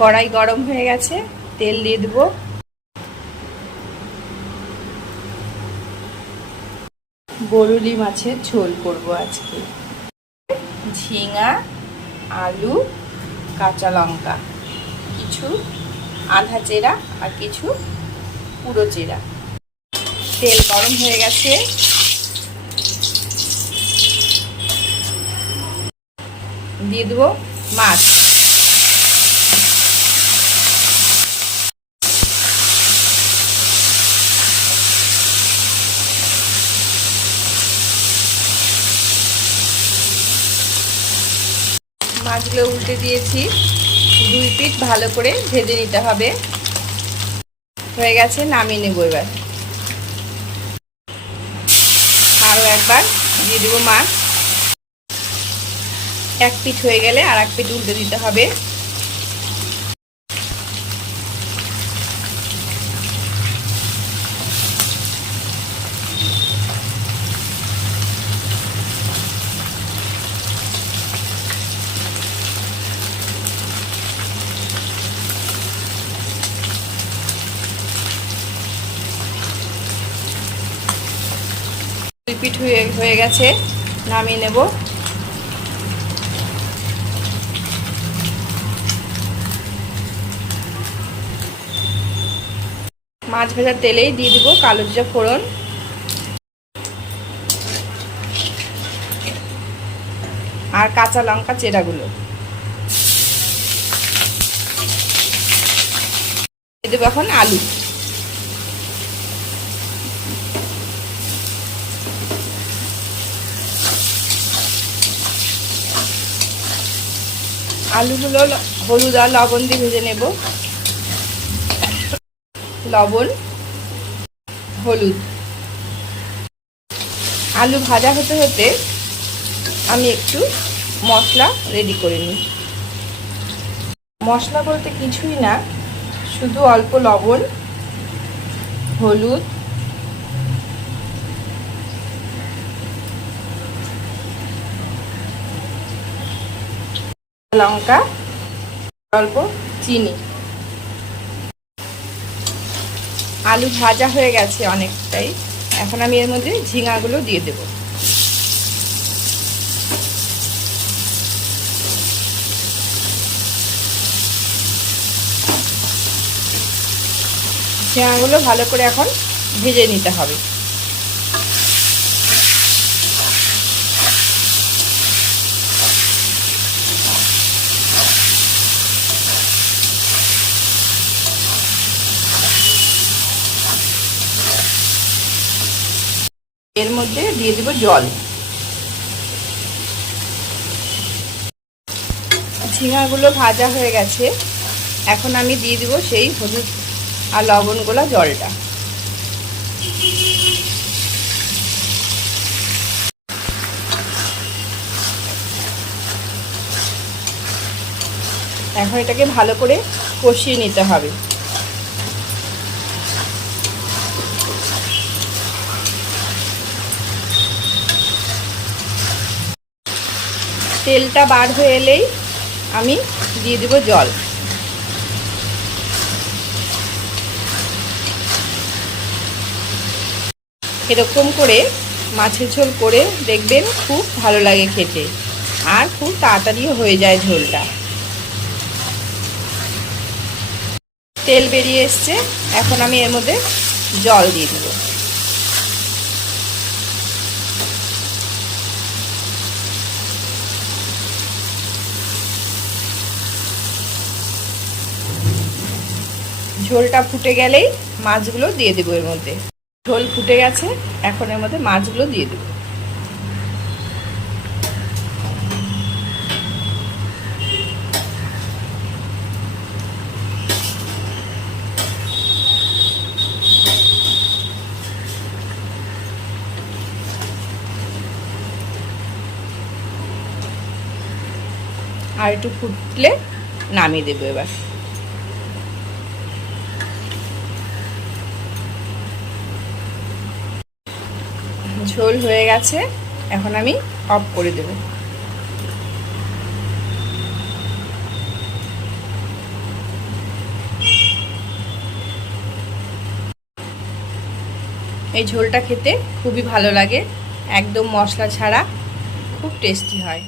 কড়াই গরম হয়ে গেছে, তেল দিয়ে দেবো। বরুলি মাছের ঝোল করব আজকে। ঝিঙা, আলু, কাঁচা লঙ্কা, কিছু আধা চেরা আর কিছু পুরো চেরা। তেল গরম হয়ে গেছে। দিয়ে দেবো মাছ। মাছগুলো উল্টে দিয়েছি। দুই পিঠ ভালো করে ভেজে নিতে হবে। হয়ে গেছে, নামিয়ে নেব এবার। আরও একবার দিয়ে দেবো মাছ। এক পিঠ হয়ে গেলে আর এক পিঠ উল্টে দিতে হবে। পিঠ হয়ে হয়ে গেছে। নামিয়ে নেব। মাছ ভাজার তেলেই দিয়ে দিব কালো জিরা ফোড়ন। আর কাঁচা লঙ্কা চেরাগুলো। দেবো এখন আলু। আলুগুলো হলুদ আর লবণ দিয়ে ভেজে নেব। লবণ, হলুদ। আলু ভাজা হতে হতে আমি একটু মশলা রেডি করে নিই। মশলা বলতে কিছুই না, শুধু অল্প লবণ, হলুদ লঙ্কা, অল্প চিনি। আলু ভাজা হয়ে গেছে অনেকটাই। এখন আমি এর মধ্যে ঝিঙাগুলো দিয়ে দেব। ঝিঙাগুলো ভালো করে এখন ভেজে নিতে হবে। এর মধ্যে দিয়ে দেবো জল। ঝিঙাগুলো ভাজা হয়ে গেছে। এখন আমি দিয়ে দিব সেই হলুদ আর লবণ গোলা জলটা। এখন এটাকে ভালো করে কষিয়ে নিতে হবে। তেলটা বার হয়ে এলেই আমি দিয়ে দেব জল। এরকম করে মাছের ঝোল করে দেখবেন খুব ভালো লাগে খেতে আর খুব তাড়াতাড়িও হয়ে যায় ঝোলটা। তেল বেরিয়ে এসছে, এখন আমি এর মধ্যে জল দিয়ে দেবো। ঝোলটা ফুটে গেলেই মাছগুলো দিয়ে দেবো এর মধ্যে। ঝোল ফুটে গেছে, এখন এর মধ্যে মাছগুলো দিয়ে দেবো। আর একটু ফুটলে নামিয়ে দেবো এবার। ঝোল হয়ে গেছে, এখন আমি অফ করে দেব। এই ঝোলটা খেতে খুবই ভালো লাগে, একদম মশলা ছাড়া, খুব টেস্টি হয়।